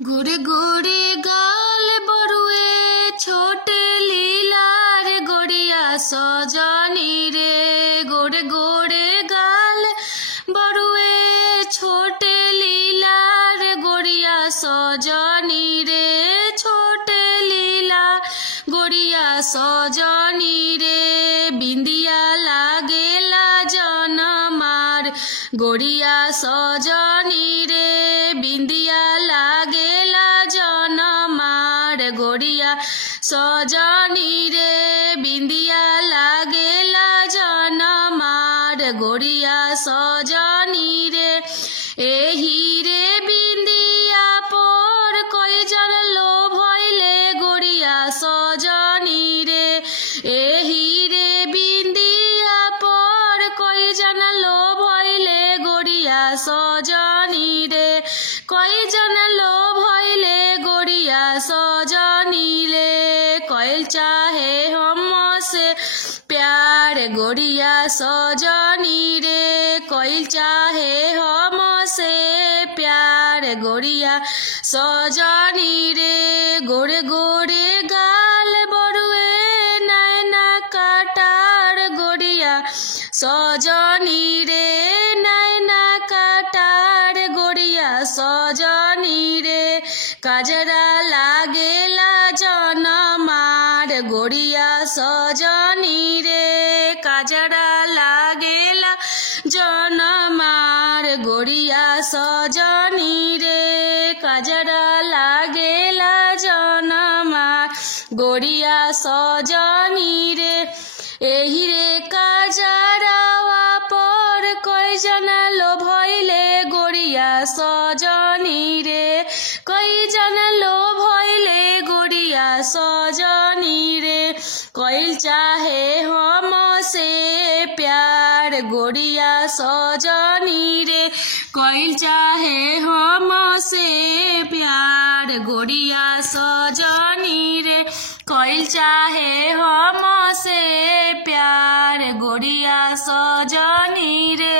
गोरे गोरे गाल बरुए छोटे लीलार गोरिया सजनी रे। गोरे गोरे गाल बरुए छोटे लीलार गोरिया सजनी रे। छोटे लीला गोरिया सजनी रे। बिंदिया लागेला जनमार गोरिया सजनी रे। बिंदिया लागेला जनमार गोरिया सजनी रे। बिंदिया लागेला जनमार गोरिया सजनी रे। एही रे बिंदिया पर कोई जन लो भइले गोरिया सजनी रे। एही रे बिंदिया पर कोई जन लो भइले गोरिया सजनी रे। कोई जन लो भइले गोरिया सजनी रे। कोई चाहे हमसे प्यार गोरिया सजनी रे। कोई चाहे हमसे प्यार गोरिया सजनी रे। गोरे गोरे गाल बरुए नैना काटार गोरिया सजनी रे। नैना काटार गोरिया सजनी रे। काजरा लागेला जनमार गोरिया सजनी रे। काजरा लागेला जनमार गोरिया सजनी रे। काजरा लागेला जनमार गोरिया सजनी रे। एही रे काजरावा पर कोई जन लो भइले गोरिया सजनी रे। कोई जन लो भइले गोरिया सजनी रे। कोई चाहे हमसे प्यार गोरिया सजनी रे। कोई चाहे हमसे प्यार गोरिया सजनी रे। कोई चाहे हमसे प्यार गोरिया सजनी रे।